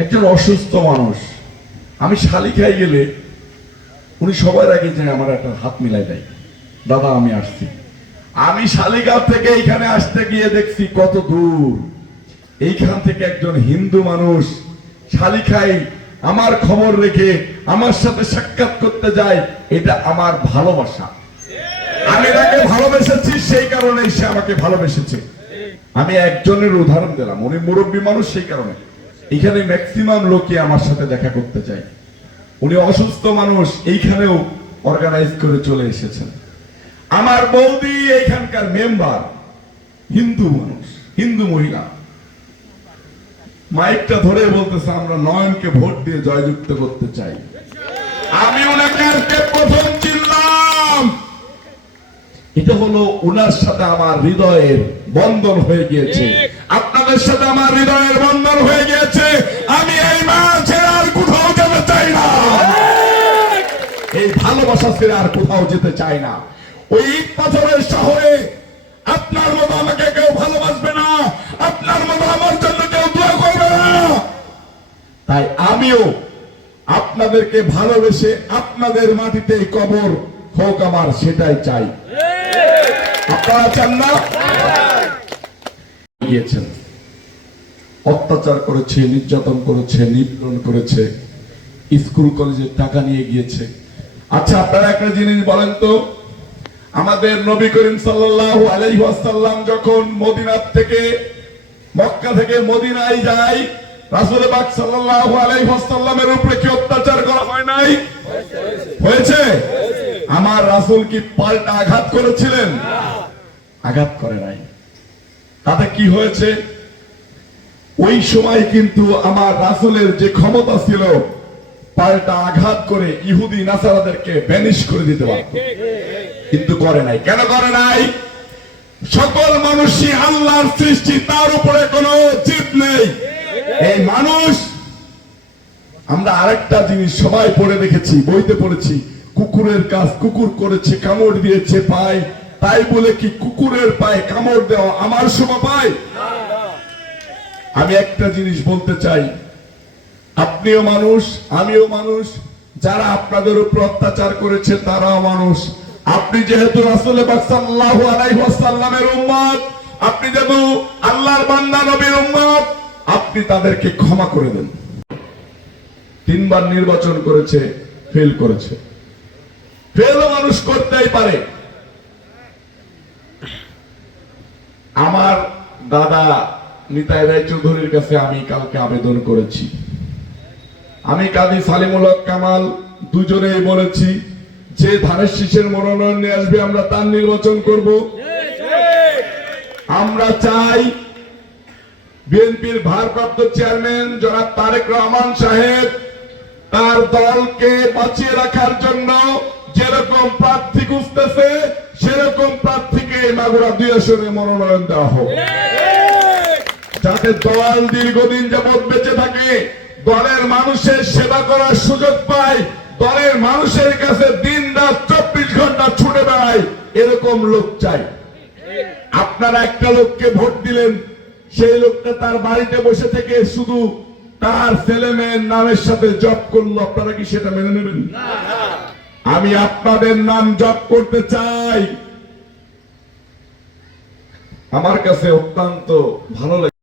একজন অসুস্থ মানুষ, আমি শালিখায় গেলে উনি সবার আগে যে আমার একটা হাত মিলাই দেয়, দাদা আমি আসছি। আমি শালিগাঁও থেকে এইখানে আসতে গিয়ে দেখছি কত দূর। এইখান থেকে একজন হিন্দু মানুষ শালিখায় আমার খবর রেখে আমার সাথে সাক্ষাৎ করতে যায়, এটা আমার ভালোবাসা। আমি তাকে ভালোবেসেছি, সেই কারণে সে আমাকে ভালোবেসেছে। আমি একজনের উদাহরণ দিলাম, উনি মুরব্বী মানুষ, সেই কারণে এখানে ম্যাক্সিমাম লোকই আমার সাথে দেখা করতে চায়। উনি অসুস্থ মানুষ, এইখানেও অর্গানাইজ করে চলে এসেছেন। আমার বৌদি এইখানকার মেম্বার, হিন্দু মানুষ, হিন্দু মহিলা, মাইকটা ধরে বলতেছে আমরা নয়নকে ভোট দিয়ে জয়যুক্ত করতে চাই। আমি ওনাকে প্রথম চিনলাম, এটা হলো ওনার সাথে আমার হৃদয়ের বন্ধন হয়ে গিয়েছে, আপনাদের সাথে আমার হৃদয়ের বন্ধন হয়ে গিয়েছে। আমি এই মা ছেড়ে আর কোথাও যেতে চাই না, এই ভালোবাসা ছেড়ে আর কোথাও যেতে চাই না। ওই ইট পাথরের শহরে আপনার মতো আমাকে কেউ ভালোবাসবে না, আপনার মতো আমার জন্য কেউ দোয়া করবে না। তাই আমিও আপনাদেরকে ভালোবেসে আপনাদের মাটিতে কবর হোক আমার, সেটাই চাই। আপনারা চান না? গিয়েছেন, অত্যাচার করেছে, নির্যাতন করেছে, নিপীড়ন করেছে, স্কুল কলেজের টাকা নিয়ে গিয়েছে। আচ্ছা আপনারা একটা জিনিস বলেন তো, আমাদের নবী করিম সাল্লাল্লাহু আলাইহি ওয়াসাল্লাম যখন মদিনা থেকে, মক্কা থেকে মদিনায় যায়, রাসূল পাক সাল্লাল্লাহু আলাইহি ওয়াসাল্লামের উপরে কি অত্যাচার করা হয় নাই? হয়েছে। আমার রাসূল কি পাল্টা আঘাত করেছিলেন? আঘাত করে নাই। তাতে কি হয়েছে? ওই সময় কিন্তু আমার রাসূলের যে ক্ষমতা ছিল, পাল্টা আঘাত করে ইহুদি নাসারাদেরকে ব্যানিশ করে দিতে পারত, কিন্তু করে নাই। কেন করে নাই? সকল মানুষই আল্লাহর সৃষ্টি, তার উপরে কোনো জিদ নেই। এই মানুষ, আমরা আরেকটা জিনিস সবাই পড়ে দেখেছি, বইতে পড়েছি, কুকুরের কাজ কুকুর করেছে, কামড় দিয়েছে পায়, তাই বলে কি কুকুরের পায়ে কামড় দেওয়া আমার শোভা পায়? আমি একটা জিনিস বলতে চাই, আপনিও মানুষ, আমিও মানুষ, যারা আপনাদের উপর অত্যাচার করেছে তারাও মানুষ। আপনি যেহেতু রাসূল পাক সাল্লাল্লাহু আলাইহি ওয়াসাল্লামের উম্মত, আপনি যেহেতু আল্লাহর বান্দা নবীর উম্মত, আপনি তাদেরকে ক্ষমা করে দেন। 3 বার নির্বাচন করেছে, ফেল করেছে, ফেলও মানুষ করতেই পারে। আমার দাদা নিতাই রায় চৌধুরীর কাছে আমি কালকে আবেদন করেছি, আমি কাজী সালিমুল হক কামাল দুজনেই বলেছি যে ধানের শীষের মনোনয়ন নিয়ে আসবে আমরা তার নির্বাচন করব। আমরা চাই বিএনপির ভারপ্রাপ্ত চেয়ারম্যান জনাব তারেক রহমান সাহেব তার দলকে বাঁচিয়ে রাখার জন্য যেরকম প্রার্থী খুঁজতেছে, সেরকম প্রার্থীকে মাগুরা 2 আসনে মনোনয়ন দেওয়া হোক, যাতে দল দীর্ঘদিন যাবৎ বেঁচে থাকে, দলের মানুষের সেবা করার সুযোগ পায়, দলের মানুষের কাছে দিন রাত 24 ঘন্টা ছুটে বেড়ায়, এরকম লোক চাই। আপনারা একটা লোককে ভোট দিলেন, সেই লোকটা তার বাড়িতে বসে থেকে শুধু তার ছেলে মেয়ের নামের সাথে জব করলো, আপনারা কি সেটা মেনে নেবেন? আমি আপনাদের নাম জব করতে চাই। আমার কাছে অত্যন্ত ভালো লাগে।